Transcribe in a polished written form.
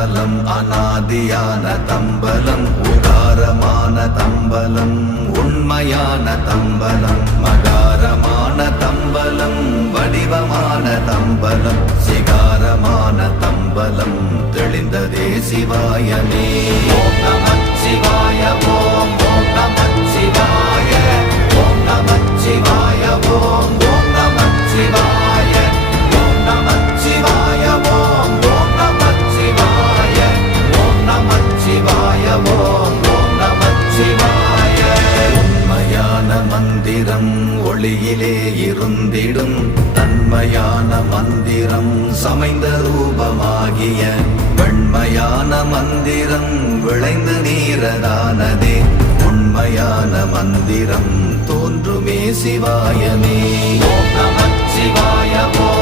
தம்பலம் அநாதியான தம்பலம் உகாரமான தம்பலம் உண்மையான தம்பலம் மகாரமான தம்பலம் வடிவமான தம்பலம் சிகாரமான தம்பலம் தெளிந்ததே சிவாயமே. ஓம் நமச்சிவாய ஓம் ஓம் நமச்சிவாய ஓம் நமச்சிவாய ஓம் ஓம் நமச்சிவாய ஓம் நமச்சிவாய ஓம் ஓம் நமச்சிவாய ஓம் நமச்சிவாய ஓம் ஓம் நமச்சிவாய. உண்மையான மந்திரம் ஒளியிலே இருந்திடும் தன்மையான மந்திரம் சமைந்த ரூபமாகிய வெண்மையான மந்திரம் விளைந்து நீரதானதே உண்மையான மந்திரம் தோன்றுமே சிவாயமே. ஓம் நமச்சிவாய ஓம்